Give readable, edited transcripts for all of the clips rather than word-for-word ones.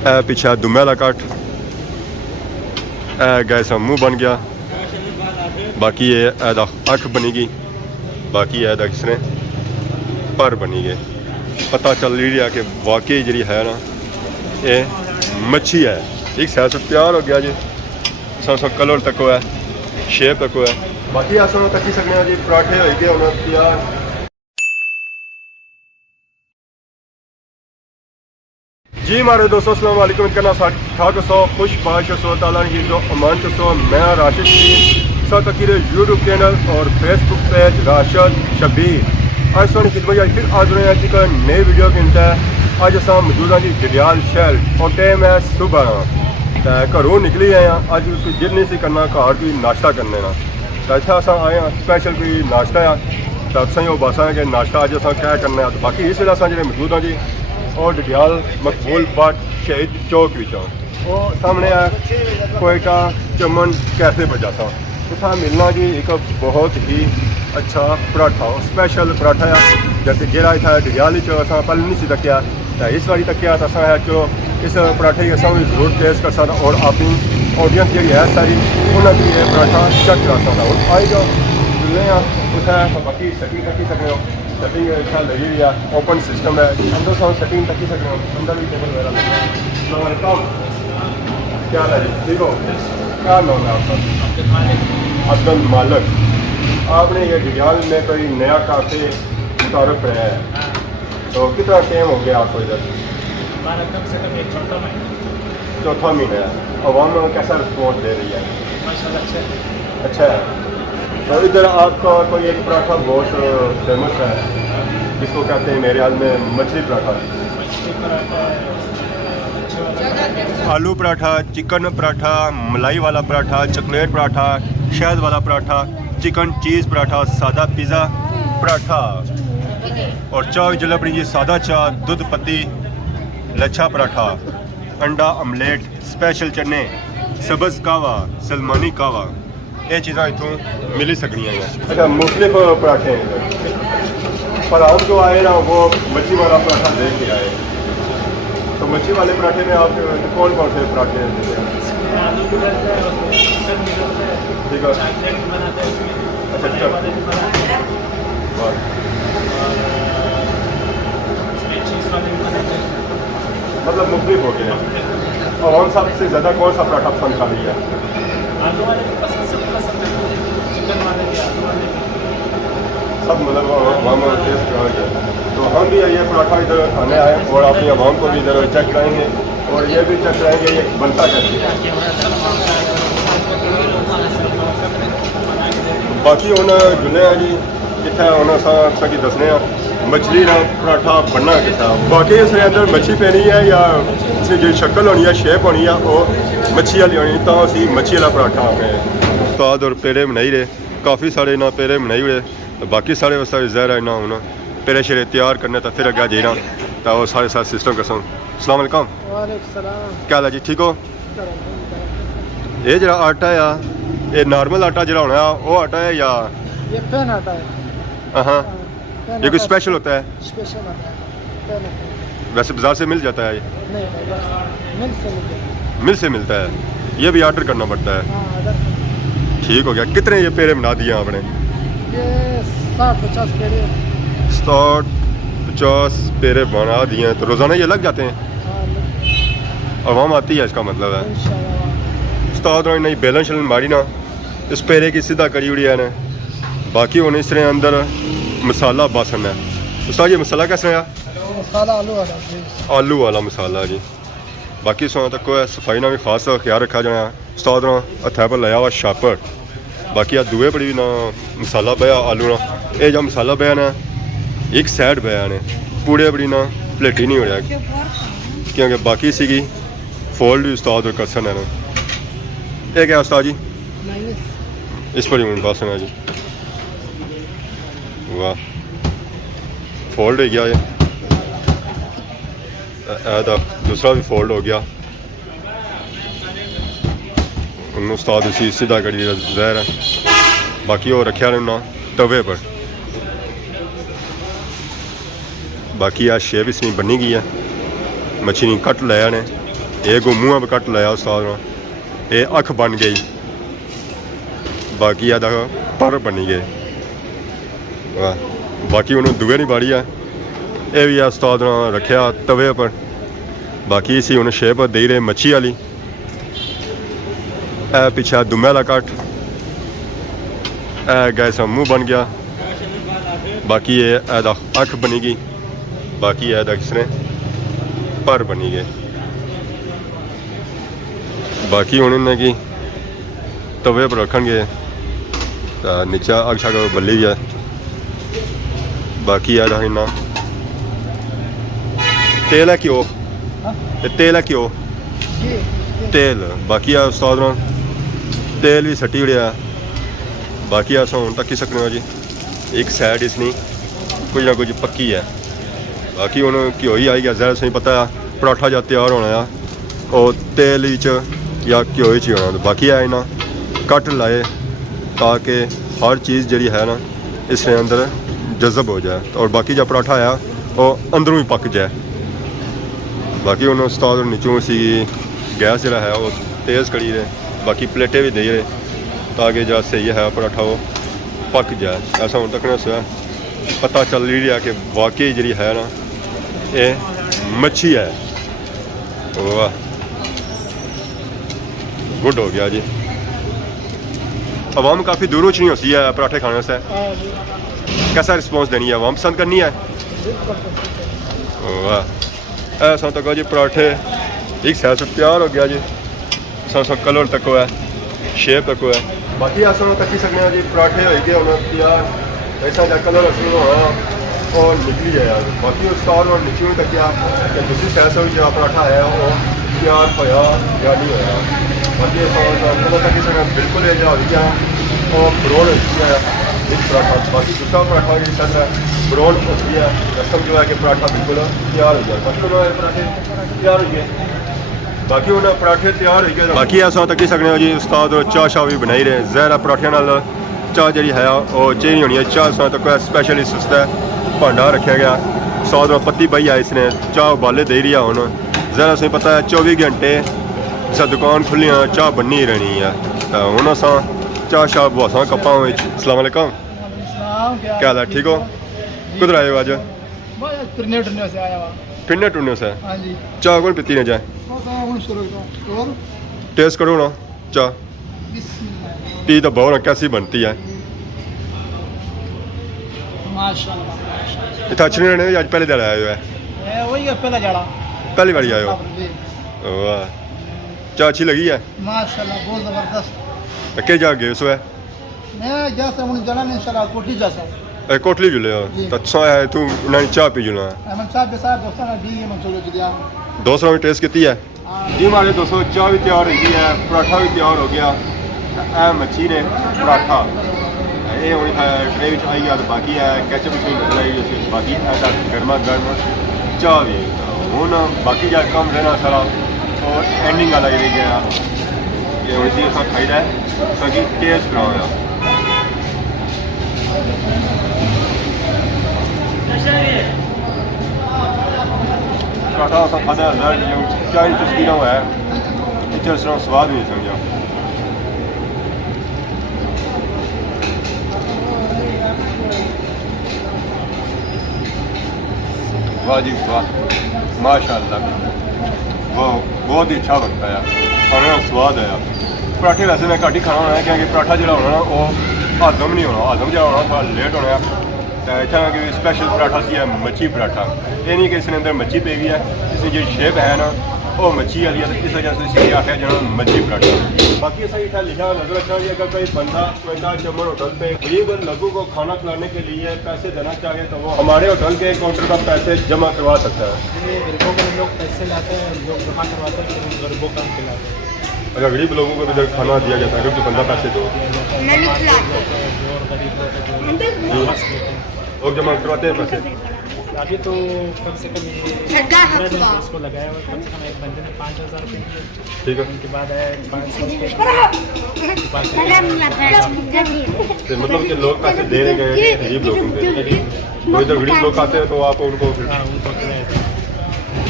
ए पीछे दुम्बे वाला कट, ए गैस मुँह बन गया। बाकी ये अख बनी गई, बाकी है किसने पर बनी गए। पता चल रही है कि वाकई जी है ना ये मच्छी है। एक साइड से तैयार हो गया जी, सब कलर तक है, शेप तक है। बाकी अस तकी सकते हैं जी पराठे हो गए हम तैयार। जी हमारे दोस्तों अस्सलाम वालेकुम, करना ठाक सो खुश बाश सो ताला ही जो अमान सो। मैं राशिद जी सतकीर यूट्यूब चैनल और फेसबुक पेज राशिद शबीर। आज सोनी खिदमत फिर आज रहे हैं जी का नई वीडियो के अंत है। अज अस मौजूद हाँ जी जडियाल शहर और टाइम है सुबह। घरों निकली आए हैं, अज कोई दिल नहीं सी करना घर कोई नाश्ता करने का। तो इतना अस आए हैं स्पैशल कोई नाश्ता है, तो असा ही बस है कि नाश्ता अज अस क्या करना है। तो बाकी इस वेले अस जो मौजूद हाँ जी और जडियाल मकबूल बाट शहीद चौक विचों वो सामने है कोयटा चमन कैफे बजा सा। उतना मिलना जी एक बहुत ही अच्छा पराठा स्पैशल पराठा है, जैसे जरा इतना जडियाल अस पहले नहीं सी तकिया, तो इस बारी तकिया तो असा है चलो इस पराठे की असा भी जरूर टेस्ट कर सकता और अपनी ऑडियंस जी है सारी उन्होंने ये पराठा चेक करा सकता। और आई जाओ मिलने उतना बाकी सकी तकी सकते हो। सेटिंग अच्छा लगी हुई है, ओपन सिस्टम है, अंदर से सेटिंग तक ही सकते हो, अंदर भी टेबल वगैरह लगे। क्या है जी, ठीक हो? क्या नाम है आपका? अब्दुल मालिक। आपने ये जडियाल में कोई नया काफ़ी मुतारफ है, तो कितना टाइम हो गया आपको इधर? कम से कम एक चौथा महीना है। आवाम कैसा रिस्पॉन्स दे रही है? माशाल्लाह अच्छा है। तो इधर आपका कोई एक पराठा बहुत फेमस है जिसको कहते हैं मेरे हाल में मछली पराठा। आलू पराठा, चिकन पराठा, मलाई वाला पराठा, चॉकलेट पराठा, शहद वाला पराठा, चिकन चीज़ पराठा, सादा पिज़्ज़ा पराठा और चाय जलेबी जी, सादा चाय, दूध पत्ती, लच्छा पराठा, अंडा ऑमलेट, स्पेशल चने, सब्ज़ कावा, सलमानी कावा, ये चीज़ा इतों मिल सकती हैं। अच्छा मुख्तलिफ पराठे हैं, पर हम जो आए ना वो मच्छी वाला पराठा देख के आए। तो मच्छी वाले पराठे में आप कौन कौन से पराठे देते हैं? ठीक है। अच्छा मतलब मुख्तलिफ हो गए। और हम सबसे ज़्यादा कौन सा पराठा पसंद खा रही है? आलू वाले भी पसंद, सब पसंद है, चिकन वाले भी, आलू वाले भी, सब मतलब आवाम टेस्ट कराएंगे। तो हम भी ये पराठा इधर खाने आए और अपनी आवाम को भी इधर चेक कराएंगे और ये भी चेक कराएंगे ये बनता कैसे है। बाकी उन जुले हैं जी इतना उन्होंने दसने मछली का पराठा बनना कितना। बाकी इसके अंदर मच्छी पैनी है या इसकी जो शक्ल होनी है शेप होनी है वो मच्छी वाली होनी, तो असी मच्छी वाला पराठा हमें उस्ताद और पेड़े बनाई रहे, काफ़ी सारे ना पेड़े बनाई रहे। तो बाकी सारे वास्ते जहर है ना हूँ पेड़े शेरे तैयार करने तो फिर अगर जेना तो वो सारे साथ सिस्टम कसम। अस्सलाम वालेकुम। क्या हाल है जी, ठीक हो? ये जरा आटा है ये नॉर्मल आटा जरा होना वो आटा है या ये पेन आटा है? हाँ ये कोई स्पेशल होता है? स्पेशल आता है, पेन आता है। वैसे बाजार से मिल जाता है ये? नहीं मिल से मिल जाता मिल से मिलता है, ये भी ऑर्डर करना पड़ता है? हाँ ऑर्डर। ठीक हो गया। कितने ये पेड़े बना दिए आपने? ये 60-50 पेड़े। 60-50 पेड़े बना दिए हैं, तो रोज़ाना ये लग जाते हैं? हाँ आवाम आती है इसका मतलब है। इंशाल्लाह। उस्ताद ने नहीं बेलन शलन मारी ना इस पेड़े की सीधा करी उड़ी है ने। बाकी होने इसने अंदर मसाला बासन है। उस्ताद ये मसाला कैसे है? मसाला आलू वाला जी। आलू वाला मसाला जी। बाकी सो तक है सफाई ना भी खास ख्याल रखा जाना। उस्ताद ने हथा पर लाया हुआ शापर। बाकी आ दुए बड़ी ना मसाला बया आलू ना ये जो मसाला बया ना एक साइड बया ने पूरे बड़ी ना प्लेटी नहीं हो रहा क्योंकि बाकी सी फोल्ड भी उस्ताद और करसन है ना। ये क्या उस्ताद जी? इस पर ही बासन है जी। वाह फोल्ड हो गया ये, दूसरा भी फोल्ड हो गया। उस्ताद उसी सीधा कड़ी जहर है। बाकी वो रखा ना तवे पर। बाकी आज शेप इसमें बनी गई है, मछली कट लाया ने ये को मुँह कट लाया उस्ताद ने, ये अख बन गई, बाकी देखो पर बनी गए। वाह, बाकी उन्होंने दुए नहीं बाड़ी है, ये भी उस्ताद ने रखा तवे पर। बाकी इसी उन्हें शेप दे रहे मच्छी वाली। ए पिछा दुमे वाला कट, ए गैस मुँह बन गया, बाकी ये ऐदा अख बनी गई, बाकी ऐदा किसने पर बनी गए। बाकी उन्होंने कि तवे पर रखेंगे तो नीचा अग शग बल्ली भी है। बाकी ऐदा इन्ना तेल है क्यों, तेल है क्यों तेल, बाकी है उस्ताद ने तेल भी सट्टी उड़िया। बाकी अस हूँ तक्की सकने जी, एक साइड इसनी कुछ ना कुछ पक्की है। बाकी हूँ घ्यो ही आई गया, जरा सही पता है पराठा जा तैयार होना है और तेल या घ्यो ही होना। बाकी है इन्ना कट लाए ताकि हर चीज़ जी है ना इसके अंदर जज़ब हो जाए, और बाकी जो पराठा है वो अंदरों ही पक जाए। बाकी उन्होंने उस्ताद नीचों सी गैस जरा है वो तेज़ करी रहे, बाकी प्लेटें भी दे रहे ताकि जो सही है पराठा वो पक जाए। ऐसा हूँ तक ना पता चल रही है कि वाकई जी है ना ये मच्छी है। वाह, गुड हो गया जी। आवाम काफ़ी दूरों नहीं होती है पराठे खाने से, कैसा रिस्पॉन्स देनी है, आवाम पसंद करनी है। वाह, ऐसा तक जी पराठे एक साइड से तैयार हो गया जी, सा कलर तक है, शेप तक है। बाकी ऐसा तक ही सकते हैं जी पराठे हो गए उन्होंने तैयार, ऐसा जो कलर असली होना और निकली जाए। बाकी उस्ताद और नीचे तक कि दूसरी साइड से जो पराठा है वो तैयार होया या नहीं होया। बाकी कलर तक ही सकते बिल्कुल जो हो गया और ब्राउन हो गया एक पराठा। बाकी दूसरा पराठा जो चल रहा है ब्राउन हो गया, रसम जो है कि पराठा बिल्कुल तैयार हो गया। बाकी उन्होंने पराठे तैयार हो गए, बाकी उन्हें पराठे तैयार हो गए। बाकी ऐसा तक ही सकते जी उस्ताद चाह शाह भी बनाई रहे, जहरा पराठिया नाल चाह जी है वो चेंज होनी है। चाह सा तक स्पैशल इस भांडा रखा गया, उस्ताद पत्ती पाई है, इसने चाह उबाले दे रही है। हूँ जहरा सही पता है 24 घंटे इस दुकान खुली चाह बननी ही रहनी है। तो हूँ अस चाह शाह बवासा कप्पा। अस्सलाम वालेकुम, क्या हाल है, ठीक हो? किधर आए हो आज? ठंडे टुंडे से चाह कौन पीती ने जाए, टेस्ट करो ना चाह पी तो बहुत कैसी बनती है। इतना अच्छी रहने आज पहले दिन आए हो है, पहली बारी आए हो? वाह, चाह अच्छी लगी है माशाल्लाह, बहुत जबरदस्त। के जा गए उसमें मैं जैसे उन जाना नहीं इंशाल्लाह कोठी जैसा कोटली जुले हो तो अच्छा है, तू ना चाह पी जुना है। मैं चाह के साथ दोस्तों ने दी है, मैं चलो जुदिया दोस्तों ने टेस्ट की है जी हमारे दोस्तों। चाह भी तैयार हो गई है, पराठा भी तैयार हो गया। ए मच्छी ने पराठा ये हूँ ट्रे आई गया, तो बाकी है कैचअप भी नजर आई, बाकी ऐसा गर्मा गर्म चाह भी हूँ बाकी जो कम रहना सारा और एंडिंग वाला रह गया कि हूँ इसी असा खाई है ताकि टेस्ट बनाया। पराठा असा खादा चाह चुस्की ना हुआ है, इस तरह स्वाद भी नहीं समझा। वाह जी वाह, माशाल्लाह, वो बहुत ही अच्छा बनता है, खाने का स्वाद है। पराठे वैसे मैं घट ही खाना होना है क्योंकि पराठा जो होना ना वो हजम नहीं होना, हजम जो होना थोड़ा लेट होना है। तो इतना कि स्पेशल पराठा सी है मच्छी पराठा, ये नहीं कि इसने अंदर मच्छी पे गई है, इसकी जो शेप है ना वो मच्छी वाली है, तो इस वजह से इसे आखिर जो मच्छी पराठा। बाकी ऐसा इतना लिखा नजर रखना चाहिए अगर कोई बंदा कोयटा चमन होटल पे गरीब लोगों को खाना खिलाने के लिए पैसे देना चाहे तो वो हमारे होटल के काउंटर का पैसे जमा करवा सकता है। गरीबों को लोग पैसे लाते हैं, लोग जमा करवाते हैं, फिर गरीबों का खिलाते हैं। अगर गरीब लोगों को तो जब खाना दिया जाता है तो बंदा पैसे दो लोग जमा करवाते हैं पैसे। अभी तो कम से कम इसको लगाया हुआ, कम से कम एक बंदे ने 5,000 रुपये किए, ठीक है। उनके बाद है 500 मतलब कि लोग पैसे दे रहे गए गरीब लोगों के, तो इधर गरीब लोग आते हैं तो आप उनको उनको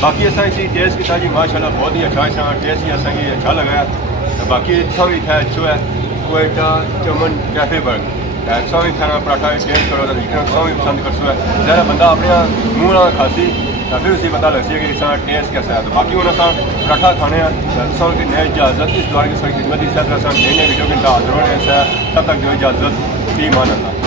बाकी असां इसी टेस्ट किया जी माशाल्लाह बहुत ही अच्छा है टेस्ट ही असांखे अच्छा लगा तो बाकी इतना भी था अच्छो है कोयटा चमन कैफे बर्ग इतना भी खाना पराठा टेस्ट करो तो इतना भी पसंद कर सो है ज़रा बंदा अपने मुँह ना खासी तो फिर उसी पता लग सी कि इसका टेस्ट कैसा है तो बाकी उन्हें पराठा खाने की नए इजाज़त इस द्वारा की खिदमत इस तरह नए नए वीडियो के हाजिर होने तब तक जो इजाज़त भी माना था।